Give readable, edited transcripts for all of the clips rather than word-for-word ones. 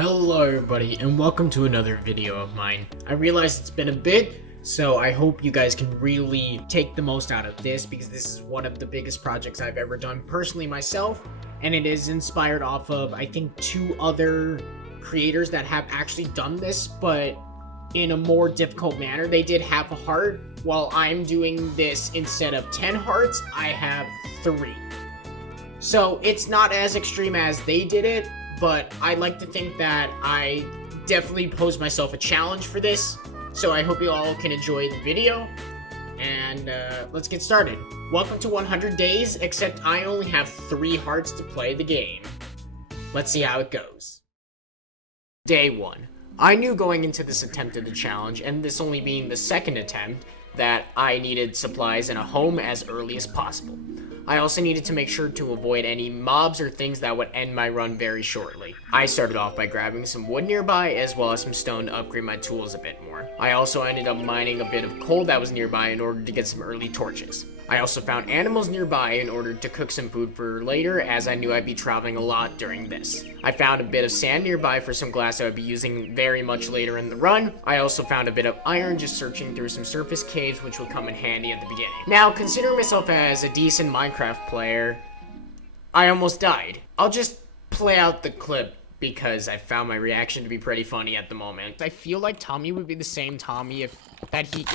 Hello everybody, and welcome to another video of mine. I realize it's been a bit, so I hope you guys can really take the most out of this, because this is one of the biggest projects I've ever done personally myself, and it is inspired off of, I think, 2 other creators that have actually done this, but in a more difficult manner. They did half a heart, while I'm doing this instead of 10 hearts, I have 3. So it's not as extreme as they did it, but I like to think that I definitely posed myself a challenge for this, so I hope you all can enjoy the video, and let's get started. Welcome to 100 days, except I only have 3 hearts to play the game. Let's see how it goes. Day 1. I knew going into this attempt of the challenge, and this only being the second attempt, that I needed supplies and a home as early as possible. I also needed to make sure to avoid any mobs or things that would end my run very shortly. I started off by grabbing some wood nearby, as well as some stone to upgrade my tools a bit more. I also ended up mining a bit of coal that was nearby in order to get some early torches. I also found animals nearby in order to cook some food for later, as I knew I'd be traveling a lot during this. I found a bit of sand nearby for some glass I would be using very much later in the run. I also found a bit of iron just searching through some surface caves, which would come in handy at the beginning. Now, considering myself as a decent Minecraft player, I almost died. I'll just play out the clip because I found my reaction to be pretty funny at the moment. I feel like Tommy would be the same Tommy if that he...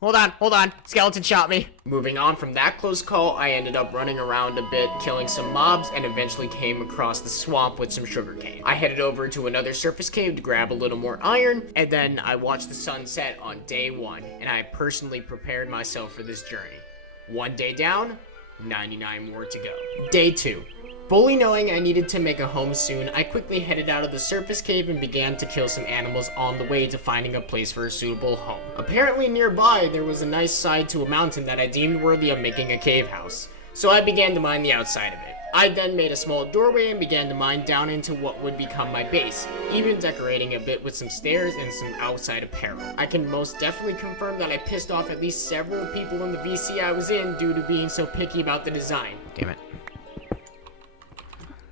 Hold on, skeleton shot me. Moving on from that close call, I ended up running around a bit, killing some mobs, and eventually came across the swamp with some sugarcane. I headed over to another surface cave to grab a little more iron, and then I watched the sun set on day 1, and I personally prepared myself for this journey. 1 day down, 99 more to go. Day 2. Fully knowing I needed to make a home soon, I quickly headed out of the surface cave and began to kill some animals on the way to finding a place for a suitable home. Apparently nearby, there was a nice side to a mountain that I deemed worthy of making a cave house, so I began to mine the outside of it. I then made a small doorway and began to mine down into what would become my base, even decorating a bit with some stairs and some outside apparel. I can most definitely confirm that I pissed off at least several people in the VC I was in due to being so picky about the design. Damn it.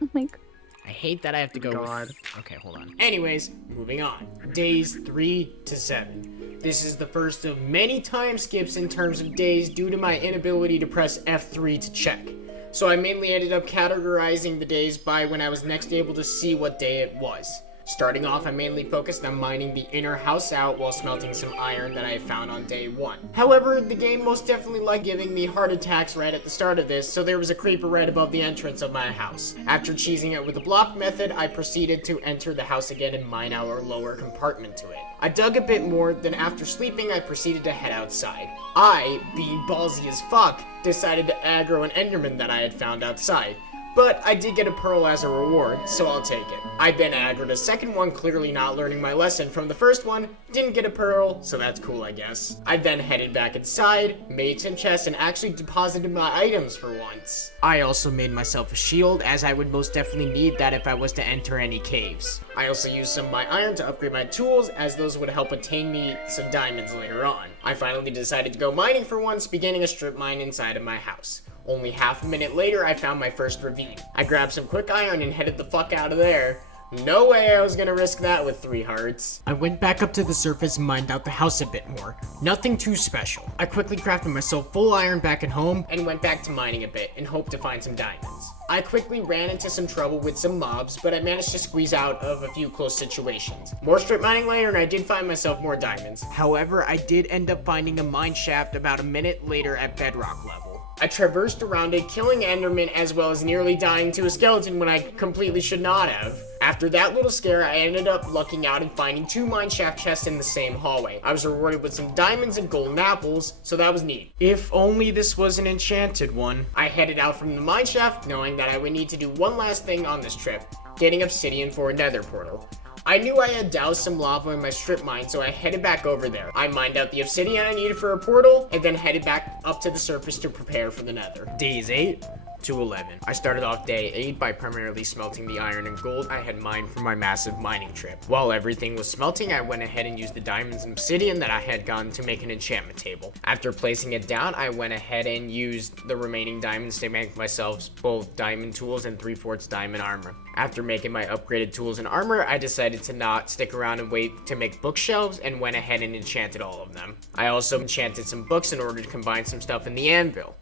Oh my god. I hate that I have to go with... Okay, hold on. Anyways, moving on. Days 3 to 7. This is the first of many time skips in terms of days due to my inability to press F3 to check. So I mainly ended up categorizing the days by when I was next able to see what day it was. Starting off, I mainly focused on mining the inner house out while smelting some iron that I had found on day 1. However, the game most definitely liked giving me heart attacks right at the start of this, so there was a creeper right above the entrance of my house. After cheesing it with the block method, I proceeded to enter the house again and mine our lower compartment to it. I dug a bit more, then after sleeping, I proceeded to head outside. I, being ballsy as fuck, decided to aggro an enderman that I had found outside. But I did get a pearl as a reward, so I'll take it. I then aggroed a second one, clearly not learning my lesson from the first one. Didn't get a pearl, so that's cool, I guess. I then headed back inside, made some chests, and actually deposited my items for once. I also made myself a shield, as I would most definitely need that if I was to enter any caves. I also used some of my iron to upgrade my tools, as those would help attain me some diamonds later on. I finally decided to go mining for once, beginning a strip mine inside of my house. Only half a minute later, I found my first ravine. I grabbed some quick iron and headed the fuck out of there. No way I was gonna risk that with 3 hearts. I went back up to the surface and mined out the house a bit more. Nothing too special. I quickly crafted myself full iron back at home and went back to mining a bit and hoped to find some diamonds. I quickly ran into some trouble with some mobs, but I managed to squeeze out of a few close situations. More strip mining later and I did find myself more diamonds. However, I did end up finding a mine shaft about a minute later at bedrock level. I traversed around it, killing Enderman as well as nearly dying to a skeleton when I completely should not have. After that little scare, I ended up lucking out and finding 2 mineshaft chests in the same hallway. I was rewarded with some diamonds and golden apples, so that was neat. If only this was an enchanted one. I headed out from the mineshaft, knowing that I would need to do one last thing on this trip, getting obsidian for a nether portal. I knew I had doused some lava in my strip mine, so I headed back over there. I mined out the obsidian I needed for a portal, and then headed back up to the surface to prepare for the nether. Days 8, to 11. I started off day 8 by primarily smelting the iron and gold I had mined from my massive mining trip. While everything was smelting, I went ahead and used the diamonds and obsidian that I had gotten to make an enchantment table. After placing it down, I went ahead and used the remaining diamonds to make myself both diamond tools and 3/4 diamond armor. After making my upgraded tools and armor, I decided to not stick around and wait to make bookshelves and went ahead and enchanted all of them. I also enchanted some books in order to combine some stuff in the anvil,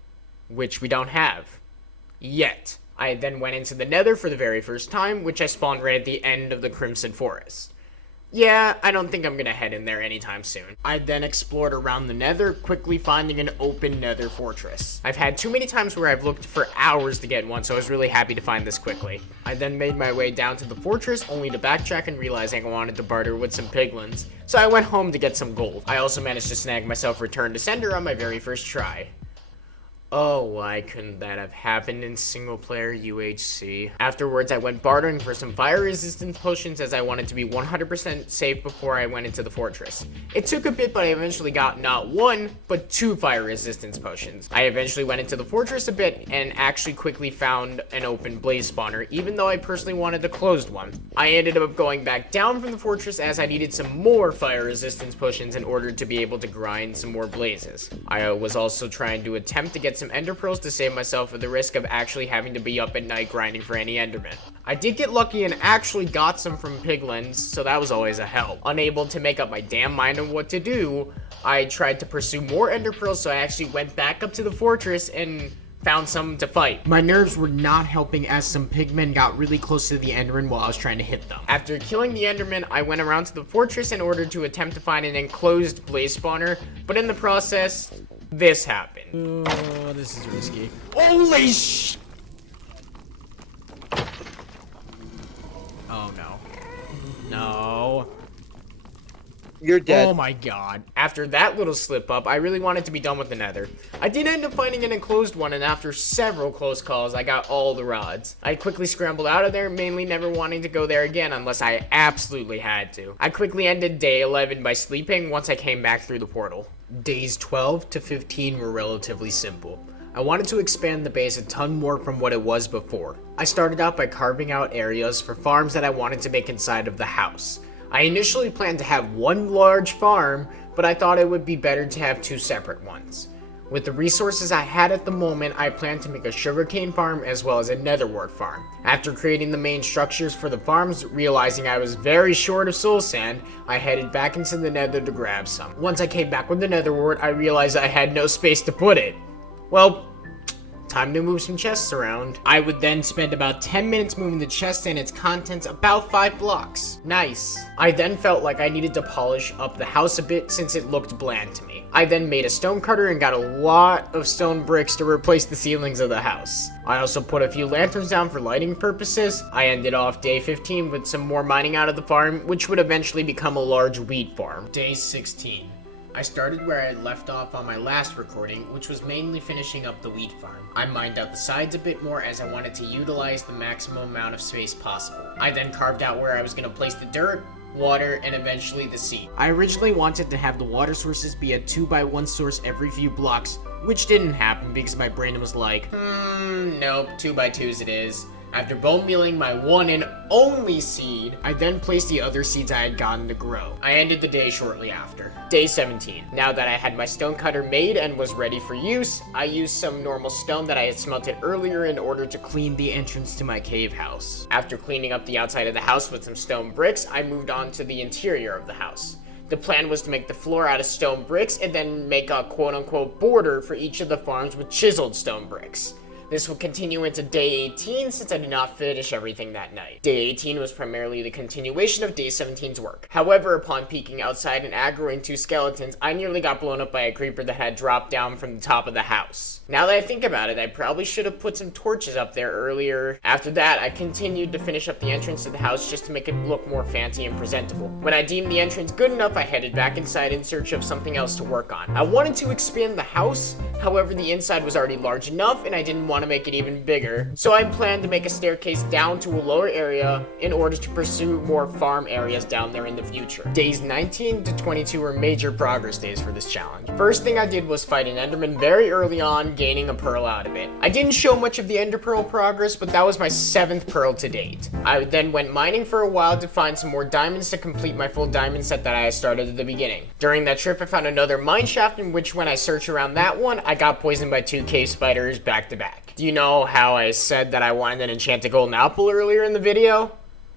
which we don't have yet. I then went into the nether for the very first time, which I spawned right at the end of the Crimson Forest. Yeah, I don't think I'm gonna head in there anytime soon. I then explored around the nether, quickly finding an open nether fortress. I've had too many times where I've looked for hours to get one, so I was really happy to find this quickly. I then made my way down to the fortress, only to backtrack and realizing I wanted to barter with some piglins, so I went home to get some gold. I also managed to snag myself Return to Sender on my very first try. Oh, why couldn't that have happened in single player UHC? Afterwards, I went bartering for some fire resistance potions as I wanted to be 100% safe before I went into the fortress. It took a bit, but I eventually got not 1, but 2 fire resistance potions. I eventually went into the fortress a bit and actually quickly found an open blaze spawner, even though I personally wanted a closed one. I ended up going back down from the fortress as I needed some more fire resistance potions in order to be able to grind some more blazes. I was also trying to attempt to get some ender pearls to save myself at the risk of actually having to be up at night grinding for any enderman. I did get lucky and actually got some from piglins, so that was always a help. Unable to make up my damn mind on what to do, I tried to pursue more ender pearls, so I actually went back up to the fortress and found some to fight. My nerves were not helping as some pigmen got really close to the enderman while I was trying to hit them. After killing the enderman, I went around to the fortress in order to attempt to find an enclosed blaze spawner, but in the process, this happened. Oh, this is risky. Holy sh... Oh, no. No. You're dead. Oh my god. After that little slip up, I really wanted to be done with the nether. I did end up finding an enclosed one, and after several close calls, I got all the rods. I quickly scrambled out of there, mainly never wanting to go there again unless I absolutely had to. I quickly ended day 11 by sleeping once I came back through the portal. Days 12 to 15 were relatively simple. I wanted to expand the base a ton more from what it was before. I started out by carving out areas for farms that I wanted to make inside of the house. I initially planned to have one large farm, but I thought it would be better to have 2 separate ones. With the resources I had at the moment, I planned to make a sugarcane farm as well as a netherwort farm. After creating the main structures for the farms, realizing I was very short of soul sand, I headed back into the nether to grab some. Once I came back with the netherwort, I realized I had no space to put it. Well, time to move some chests around. I would then spend about 10 minutes moving the chest and its contents about 5 blocks. Nice. I then felt like I needed to polish up the house a bit since it looked bland to me. I then made a stone cutter and got a lot of stone bricks to replace the ceilings of the house. I also put a few lanterns down for lighting purposes. I ended off day 15 with some more mining out of the farm, which would eventually become a large wheat farm. Day 16. I started where I left off on my last recording, which was mainly finishing up the wheat farm. I mined out the sides a bit more as I wanted to utilize the maximum amount of space possible. I then carved out where I was going to place the dirt, water, and eventually the seed. I originally wanted to have the water sources be a 2x1 source every few blocks, which didn't happen because my brain was like, nope, 2x2s it is. After bone mealing my one and only seed, I then placed the other seeds I had gotten to grow. I ended the day shortly after. Day 17. Now that I had my stone cutter made and was ready for use, I used some normal stone that I had smelted earlier in order to clean the entrance to my cave house. After cleaning up the outside of the house with some stone bricks, I moved on to the interior of the house. The plan was to make the floor out of stone bricks and then make a quote-unquote border for each of the farms with chiseled stone bricks. This would continue into day 18 since I did not finish everything that night. Day 18 was primarily the continuation of day 17's work. However, upon peeking outside and aggroing 2 skeletons, I nearly got blown up by a creeper that had dropped down from the top of the house. Now that I think about it, I probably should have put some torches up there earlier. After that, I continued to finish up the entrance to the house just to make it look more fancy and presentable. When I deemed the entrance good enough, I headed back inside in search of something else to work on. I wanted to expand the house, However, the inside was already large enough and I didn't want to make it even bigger. So I planned to make a staircase down to a lower area in order to pursue more farm areas down there in the future. Days 19 to 22 were major progress days for this challenge. First thing I did was fight an Enderman very early on, gaining a pearl out of it. I didn't show much of the Ender Pearl progress, but that was my 7th pearl to date. I then went mining for a while to find some more diamonds to complete my full diamond set that I started at the beginning. During that trip, I found another mine shaft in which when I searched around that one, I got poisoned by 2 cave spiders back to back. Do you know how I said that I wanted an enchanted golden apple earlier in the video?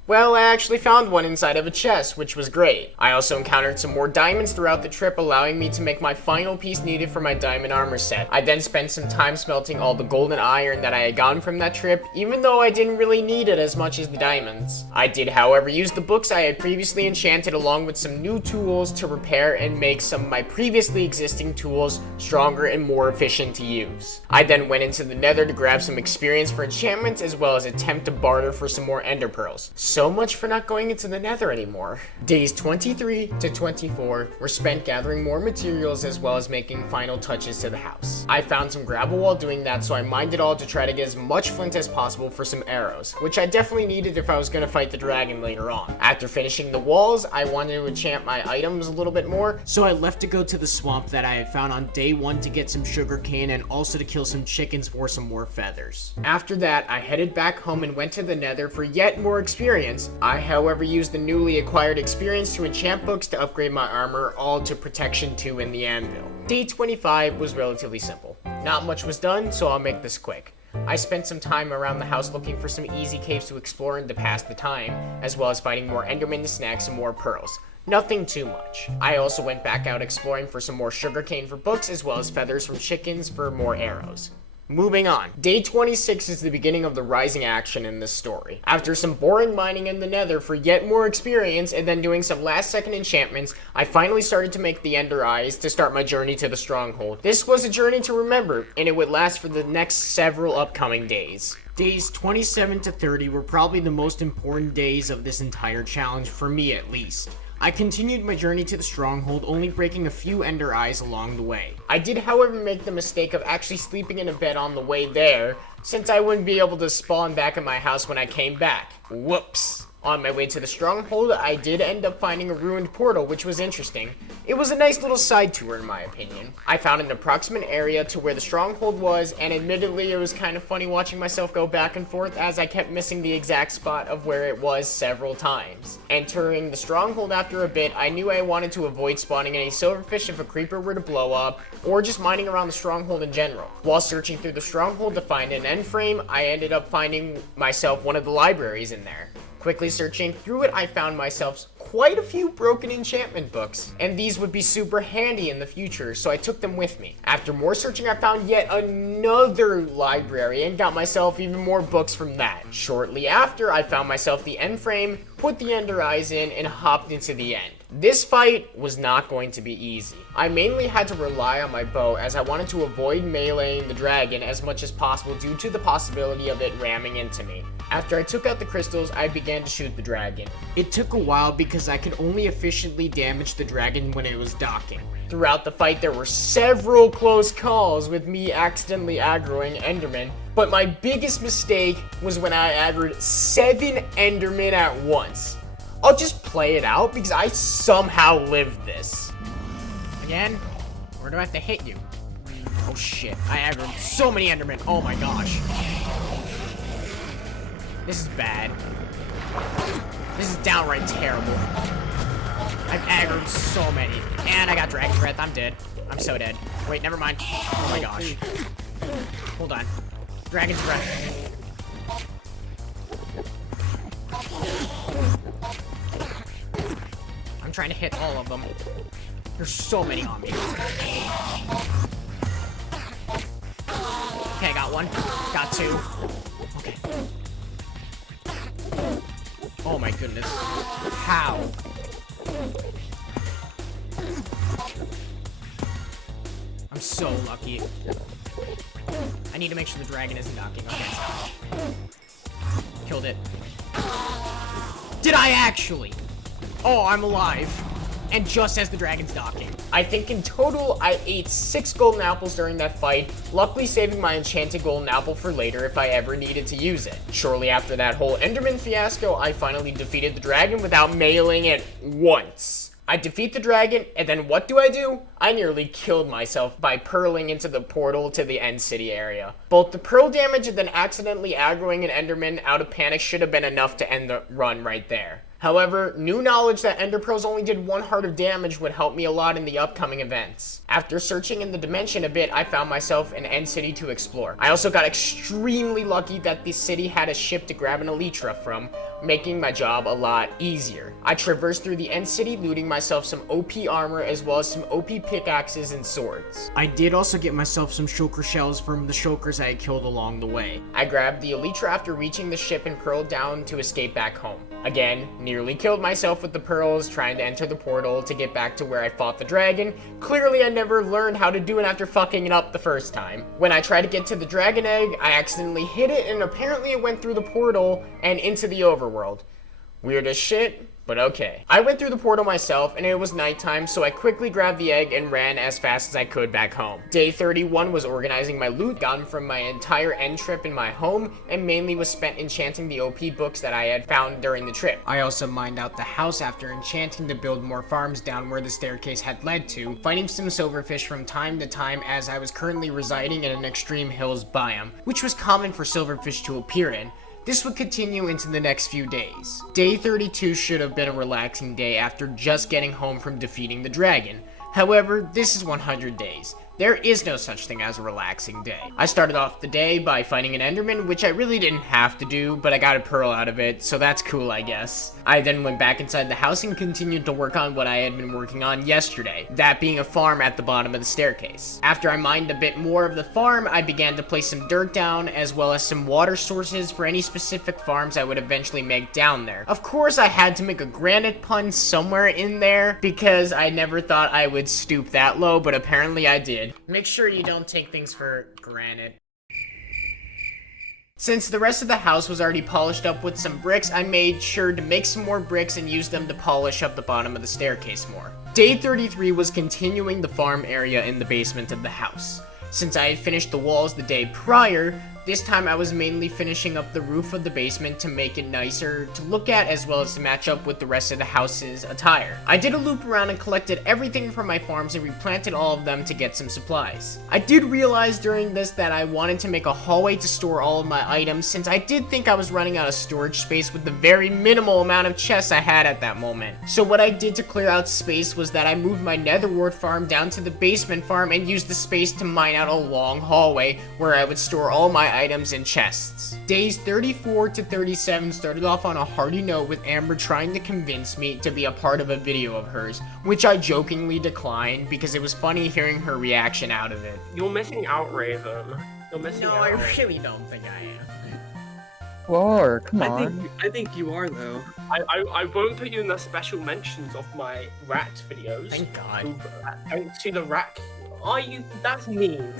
Well, I actually found one inside of a chest, which was great. I also encountered some more diamonds throughout the trip, allowing me to make my final piece needed for my diamond armor set. I then spent some time smelting all the golden iron that I had gotten from that trip, even though I didn't really need it as much as the diamonds. I did, however, use the books I had previously enchanted along with some new tools to repair and make some of my previously existing tools stronger and more efficient to use. I then went into the nether to grab some experience for enchantments as well as attempt to barter for some more ender pearls. So much for not going into the nether anymore. Days 23 to 24 were spent gathering more materials as well as making final touches to the house. I found some gravel while doing that, so I mined it all to try to get as much flint as possible for some arrows, which I definitely needed if I was going to fight the dragon later on. After finishing the walls, I wanted to enchant my items a little bit more, so I left to go to the swamp that I had found on day 1 to get some sugar cane and also to kill some chickens for some more feathers. After that, I headed back home and went to the nether for yet more experience. I, however, used the newly acquired experience to enchant books to upgrade my armor, all to protection 2 in the anvil. Day 25 was relatively simple. Not much was done, so I'll make this quick. I spent some time around the house looking for some easy caves to explore and to pass the time, as well as fighting more endermen to snag some more pearls. Nothing too much. I also went back out exploring for some more sugarcane for books, as well as feathers from chickens for more arrows. Moving on. Day 26 is the beginning of the rising action in this story. After some boring mining in the nether for yet more experience and then doing some last second enchantments, I finally started to make the ender eyes to start my journey to the stronghold. This was a journey to remember, and it would last for the next several upcoming days. Days 27 to 30 were probably the most important days of this entire challenge, for me at least. I continued my journey to the stronghold, only breaking a few ender eyes along the way. I did, however, make the mistake of actually sleeping in a bed on the way there, since I wouldn't be able to spawn back at my house when I came back. Whoops. On my way to the stronghold, I did end up finding a ruined portal, which was interesting. It was a nice little side tour in my opinion. I found an approximate area to where the stronghold was, and admittedly it was kind of funny watching myself go back and forth as I kept missing the exact spot of where it was several times. Entering the stronghold after a bit, I knew I wanted to avoid spawning any silverfish if a creeper were to blow up, or just mining around the stronghold in general. While searching through the stronghold to find an end frame, I ended up finding myself one of the libraries in there. Quickly searching through it, I found myself quite a few broken enchantment books, and these would be super handy in the future, so I took them with me. After more searching, I found yet another library and got myself even more books from that. Shortly after, I found myself the end frame, put the ender eyes in, and hopped into the end. This fight was not going to be easy. I mainly had to rely on my bow as I wanted to avoid meleeing the dragon as much as possible due to the possibility of it ramming into me. After I took out the crystals, I began to shoot the dragon. It took a while because I could only efficiently damage the dragon when it was docking. Throughout the fight, there were several close calls with me accidentally aggroing endermen, but my biggest mistake was when I aggroed 7 endermen at once. I'll just play it out because I somehow lived this. Again? Where do I have to hit you? Oh shit, I aggroed so many endermen. Oh my gosh. This is bad. This is downright terrible. I've aggroed so many. And I got dragon breath. I'm dead. I'm so dead. Wait, never mind. Oh my gosh. Hold on. Dragon's breath. I'm trying to hit all of them. There's so many on me. Okay, I got one. Got 2. Okay. Oh my goodness. How? I'm so lucky. I need to make sure the dragon isn't knocking. Okay, stop. Killed it. Did I actually? Oh, I'm alive. And just as the dragon's docking. I think in total, I ate 6 golden apples during that fight, luckily saving my enchanted golden apple for later if I ever needed to use it. Shortly after that whole Enderman fiasco, I finally defeated the dragon without mailing it once. I defeat the dragon, and then what do? I nearly killed myself by pearling into the portal to the end city area. Both the pearl damage and then accidentally aggroing an Enderman out of panic should have been enough to end the run right there. However, new knowledge that Ender Pearls only did 1 heart of damage would help me a lot in the upcoming events. After searching in the dimension a bit, I found myself an end city to explore. I also got extremely lucky that the city had a ship to grab an elytra from, making my job a lot easier. I traversed through the end city, looting myself some OP armor as well as some OP pickaxes and swords. I did also get myself some shulker shells from the shulkers I had killed along the way. I grabbed the elytra after reaching the ship and pearled down to escape back home. Again, nearly killed myself with the pearls trying to enter the portal to get back to where I fought the dragon. Clearly I never learned how to do it after fucking it up the first time. When I tried to get to the dragon egg, I accidentally hit it and apparently it went through the portal and into the overworld. Weird as shit, but okay. I went through the portal myself and it was nighttime, so I quickly grabbed the egg and ran as fast as I could back home. Day 31 was organizing my loot gotten from my entire end trip in my home and mainly was spent enchanting the OP books that I had found during the trip. I also mined out the house after enchanting to build more farms down where the staircase had led to, fighting some silverfish from time to time as I was currently residing in an extreme hills biome, which was common for silverfish to appear in. This would continue into the next few days. Day 32 should have been a relaxing day after just getting home from defeating the dragon. However, this is 100 days. There is no such thing as a relaxing day. I started off the day by fighting an Enderman, which I really didn't have to do, but I got a pearl out of it, so that's cool, I guess. I then went back inside the house and continued to work on what I had been working on yesterday, that being a farm at the bottom of the staircase. After I mined a bit more of the farm, I began to place some dirt down, as well as some water sources for any specific farms I would eventually make down there. Of course, I had to make a granite pun somewhere in there, because I never thought I would stoop that low, but apparently I did. Make sure you don't take things for granted. Since the rest of the house was already polished up with some bricks, I made sure to make some more bricks and use them to polish up the bottom of the staircase more. Day 33 was continuing the farm area in the basement of the house. Since I had finished the walls the day prior, this time I was mainly finishing up the roof of the basement to make it nicer to look at as well as to match up with the rest of the house's attire. I did a loop around and collected everything from my farms and replanted all of them to get some supplies. I did realize during this that I wanted to make a hallway to store all of my items since I did think I was running out of storage space with the very minimal amount of chests I had at that moment. So what I did to clear out space was that I moved my netherwart farm down to the basement farm and used the space to mine out a long hallway where I would store all my items in chests. Days 34 to 37 started off on a hearty note with Amber trying to convince me to be a part of a video of hers, which I jokingly declined because it was funny hearing her reaction out of it. You're missing out, Raven. You're missing out. No, I really don't think I am. Or come on. I think you are though. I won't put you in the special mentions of my rat videos. Thank God. Don't see the rat. Are you? That's mean.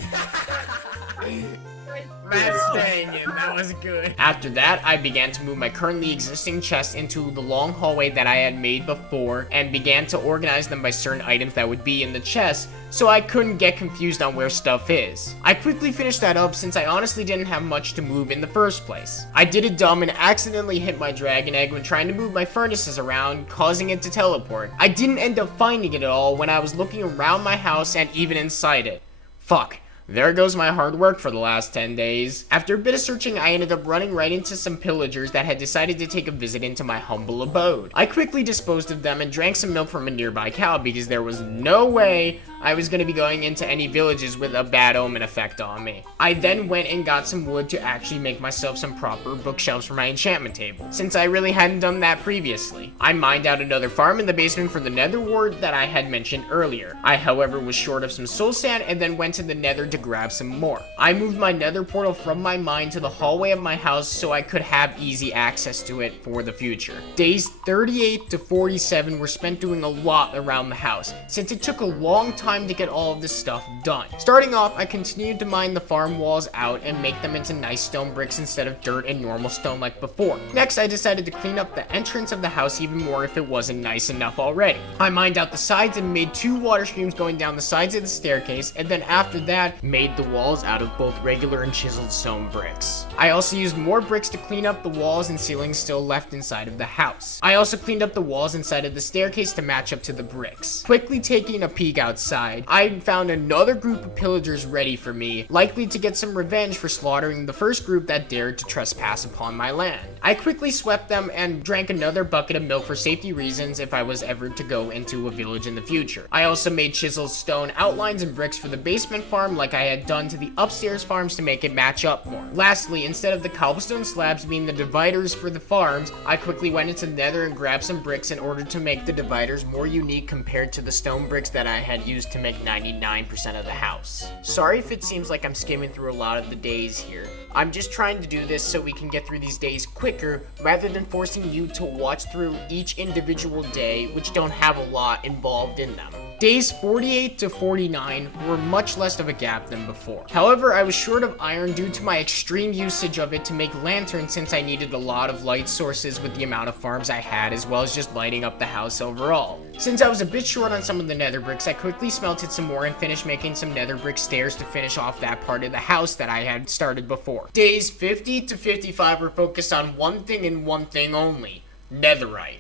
Matt's staying in, that was good. After that, I began to move my currently existing chests into the long hallway that I had made before and began to organize them by certain items that would be in the chest so I couldn't get confused on where stuff is. I quickly finished that up since I honestly didn't have much to move in the first place. I did it dumb and accidentally hit my dragon egg when trying to move my furnaces around, causing it to teleport. I didn't end up finding it at all when I was looking around my house and even inside it. Fuck. There goes my hard work for the last 10 days. After a bit of searching, I ended up running right into some pillagers that had decided to take a visit into my humble abode. I quickly disposed of them and drank some milk from a nearby cow because there was no way I was going to be going into any villages with a bad omen effect on me. I then went and got some wood to actually make myself some proper bookshelves for my enchantment table, since I really hadn't done that previously. I mined out another farm in the basement for the nether wart that I had mentioned earlier. I, however, was short of some soul sand and then went to the nether to grab some more. I moved my nether portal from my mine to the hallway of my house so I could have easy access to it for the future. Days 38 to 47 were spent doing a lot around the house, since it took a long time to get all of this stuff done. Starting off, I continued to mine the farm walls out and make them into nice stone bricks instead of dirt and normal stone like before. Next, I decided to clean up the entrance of the house even more if it wasn't nice enough already. I mined out the sides and made 2 water streams going down the sides of the staircase, and then after that, made the walls out of both regular and chiseled stone bricks. I also used more bricks to clean up the walls and ceilings still left inside of the house. I also cleaned up the walls inside of the staircase to match up to the bricks. Quickly taking a peek outside, I found another group of pillagers ready for me, likely to get some revenge for slaughtering the first group that dared to trespass upon my land. I quickly swept them and drank another bucket of milk for safety reasons if I was ever to go into a village in the future. I also made chiseled stone outlines and bricks for the basement farm like I had done to the upstairs farms to make it match up more. Lastly, instead of the cobblestone slabs being the dividers for the farms, I quickly went into the nether and grabbed some bricks in order to make the dividers more unique compared to the stone bricks that I had used to make 99% of the house. Sorry if it seems like I'm skimming through a lot of the days here. I'm just trying to do this so we can get through these days quicker rather than forcing you to watch through each individual day, which don't have a lot involved in them. Days 48 to 49 were much less of a gap than before. However, I was short of iron due to my extreme usage of it to make lanterns since I needed a lot of light sources with the amount of farms I had, as well as just lighting up the house overall. Since I was a bit short on some of the nether bricks, I quickly smelted some more and finished making some nether brick stairs to finish off that part of the house that I had started before. Days 50 to 55 were focused on one thing and one thing only: netherite.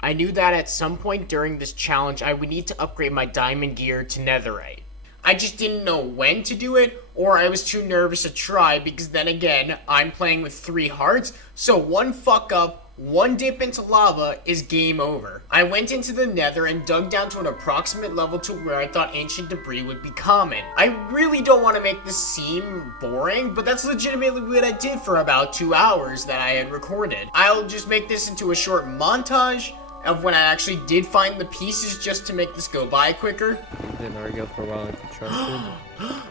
I knew that at some point during this challenge I would need to upgrade my diamond gear to netherite. I just didn't know when to do it, or I was too nervous to try because then again, I'm playing with 3 hearts, so one fuck up, one dip into lava is game over. I went into the nether and dug down to an approximate level to where I thought ancient debris would be common. I really don't want to make this seem boring, but that's legitimately what I did for about 2 hours that I had recorded. I'll just make this into a short montage of when I actually did find the pieces just to make this go by quicker. Didn't already go for a while and construction.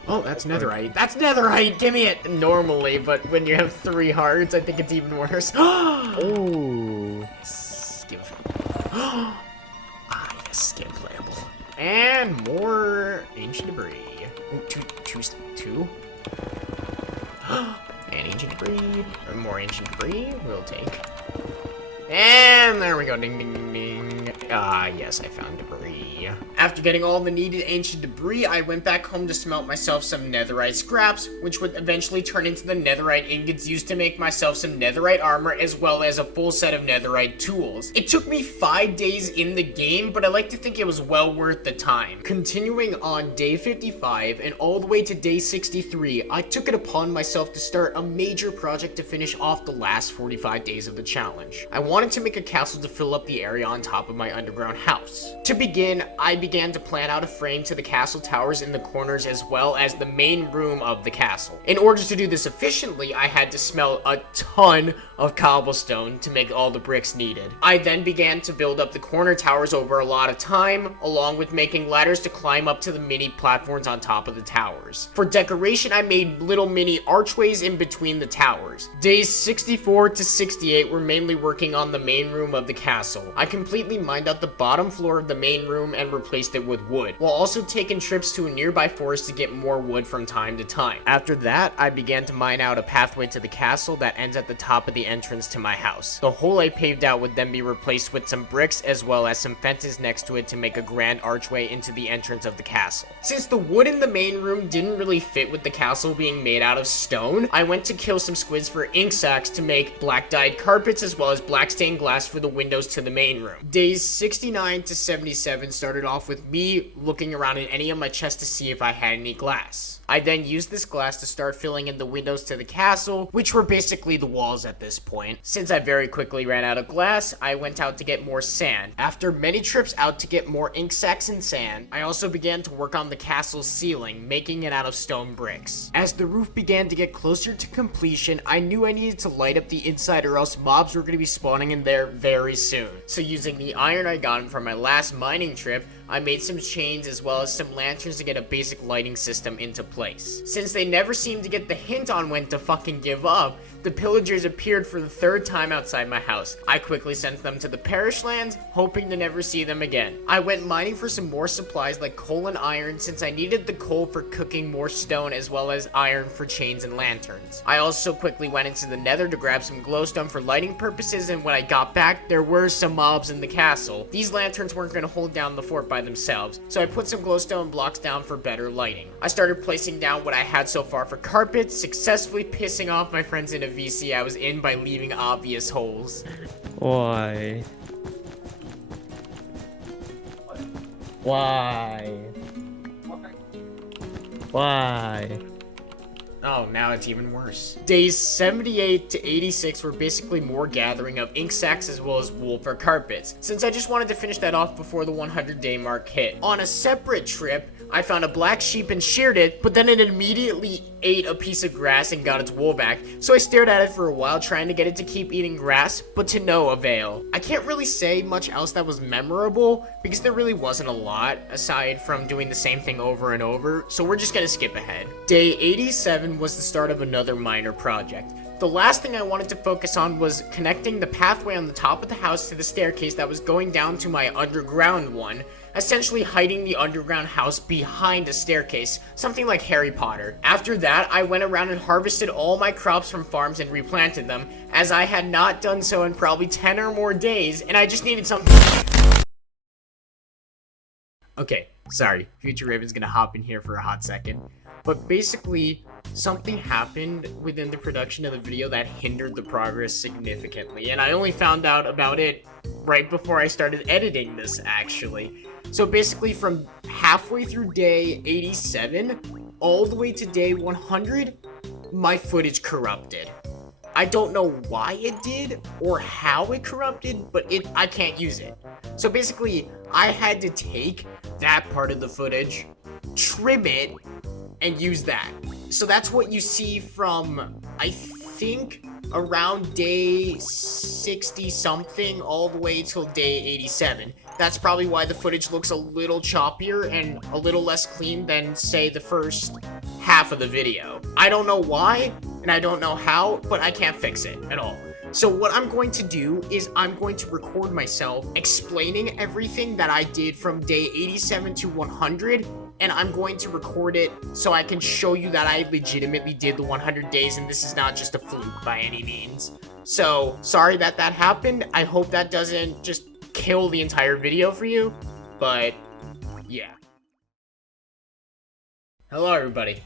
Oh, that's netherite. That's netherite! Give me it! Normally, but when you have 3 hearts, I think it's even worse. Oh. Yes, give it. Ah, yes, game playable. And more ancient debris. Ooh, two. And ancient debris. And more ancient debris. We'll take. And there we go, ding, ding, ding, ding. Ah, yes, I found debris. After getting all the needed ancient debris, I went back home to smelt myself some netherite scraps, which would eventually turn into the netherite ingots used to make myself some netherite armor, as well as a full set of netherite tools. It took me 5 days in the game, but I like to think it was well worth the time. Continuing on day 55 and all the way to day 63, I took it upon myself to start a major project to finish off the last 45 days of the challenge. I wanted to make a castle to fill up the area on top of my underground house. To begin, I began to plan out a frame to the castle towers in the corners as well as the main room of the castle. In order to do this efficiently, I had to smelt a ton of cobblestone to make all the bricks needed. I then began to build up the corner towers over a lot of time, along with making ladders to climb up to the mini platforms on top of the towers. For decoration, I made little mini archways in between the towers. Days 64 to 68 were mainly working on the main room of the castle. I completely mined out the bottom floor of the main room and replaced it with wood, while also taking trips to a nearby forest to get more wood from time to time. After that, I began to mine out a pathway to the castle that ends at the top of the entrance to my house. The hole I paved out would then be replaced with some bricks as well as some fences next to it to make a grand archway into the entrance of the castle. Since the wood in the main room didn't really fit with the castle being made out of stone, I went to kill some squids for ink sacs to make black dyed carpets as well as black stained glass for the windows to the main room. Days 69 to 77 started off with me looking around in any of my chests to see if I had any glass. I then used this glass to start filling in the windows to the castle, which were basically the walls at this point. Since I very quickly ran out of glass, I went out to get more sand. After many trips out to get more ink sacs and sand, I also began to work on the castle's ceiling, making it out of stone bricks. As the roof began to get closer to completion, I knew I needed to light up the inside or else mobs were going to be spawning in there very soon. So using the iron I got from my last mining trip, I made some chains as well as some lanterns to get a basic lighting system into place. Since they never seemed to get the hint on when to fucking give up, the pillagers appeared for the third time outside my house. I quickly sent them to the parish lands, hoping to never see them again. I went mining for some more supplies like coal and iron since I needed the coal for cooking more stone as well as iron for chains and lanterns. I also quickly went into the nether to grab some glowstone for lighting purposes, and when I got back, there were some mobs in the castle. These lanterns weren't going to hold down the fort by themselves, so I put some glowstone blocks down for better lighting. I started placing down what I had so far for carpets, successfully pissing off my friends in a VC I was in by leaving obvious holes. Why? Why? Why? Oh, now it's even worse. Days 78 to 86 were basically more gathering of ink sacs as well as wool for carpets, since I just wanted to finish that off before the 100-day mark hit. On a separate trip, I found a black sheep and sheared it, but then it immediately ate a piece of grass and got its wool back, so I stared at it for a while trying to get it to keep eating grass, but to no avail. I can't really say much else that was memorable, because there really wasn't a lot, aside from doing the same thing over and over, so we're just gonna skip ahead. Day 87 was the start of another minor project. The last thing I wanted to focus on was connecting the pathway on the top of the house to the staircase that was going down to my underground one, essentially hiding the underground house behind a staircase, something like Harry Potter. After that, I went around and harvested all my crops from farms and replanted them, as I had not done so in probably 10 or more days, and I just needed something. Okay, sorry, Future Raven's gonna hop in here for a hot second. But basically, something happened within the production of the video that hindered the progress significantly, and I only found out about it right before I started editing this, actually. So basically, from halfway through day 87 all the way to day 100, my footage corrupted. I don't know why it did or how it corrupted, but I can't use it. So basically, I had to take that part of the footage, trim it, and use that. So that's what you see from, I think, around day 60 something all the way till day 87. That's probably why the footage looks a little choppier and a little less clean than, say, the first half of the video. I don't know why, and I don't know how, but I can't fix it at all. So what I'm going to do is I'm going to record myself explaining everything that I did from day 87 to 100, and I'm going to record it so I can show you that I legitimately did the 100 days and this is not just a fluke by any means. So, sorry that happened. I hope that doesn't just kill the entire video for you, but yeah. Hello everybody.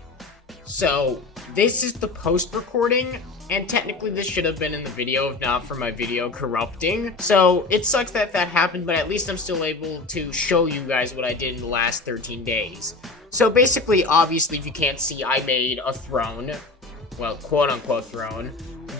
So, this is the post-recording, and technically this should have been in the video if not for my video corrupting. So, it sucks that happened, but at least I'm still able to show you guys what I did in the last 13 days. So basically, obviously, if you can't see, I made a throne. Well, quote-unquote throne.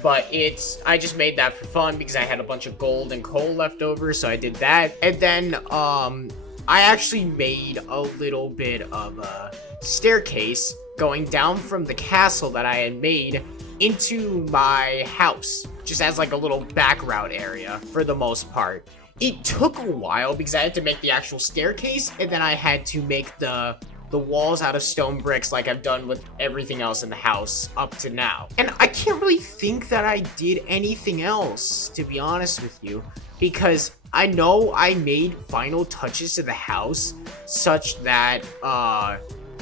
But I just made that for fun because I had a bunch of gold and coal left over, so I did that. And then, I actually made a little bit of a staircase going down from the castle that I had made into my house, just as like a little back route area for the most part. It took a while because I had to make the actual staircase, and then I had to make the walls out of stone bricks like I've done with everything else in the house up to now. And I can't really think that I did anything else, to be honest with you, because I know I made final touches to the house such that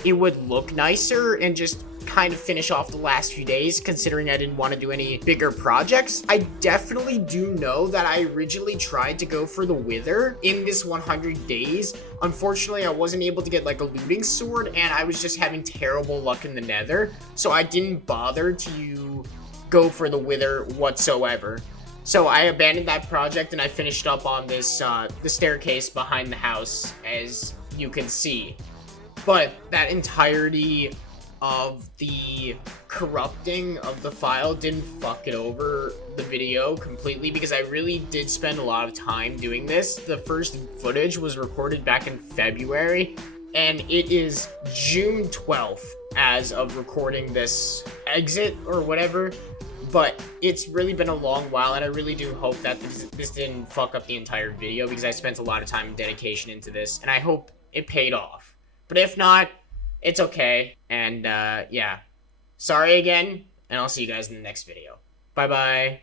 it would look nicer and just kind of finish off the last few days, considering I didn't want to do any bigger projects. I definitely do know that I originally tried to go for the Wither in this 100 days. Unfortunately, I wasn't able to get like a looting sword, and I was just having terrible luck in the Nether, so I didn't bother to go for the Wither whatsoever. So I abandoned that project and I finished up on this the staircase behind the house, as you can see. But that entirety of the corrupting of the file didn't fuck it over the video completely, because I really did spend a lot of time doing this. The first footage was recorded back in February, and it is June 12th as of recording this exit or whatever. but it's really been a long while, and I really do hope that this didn't fuck up the entire video, because I spent a lot of time and dedication into this, and I hope it paid off. But if not, it's okay, and yeah. Sorry again, and I'll see you guys in the next video. Bye-bye.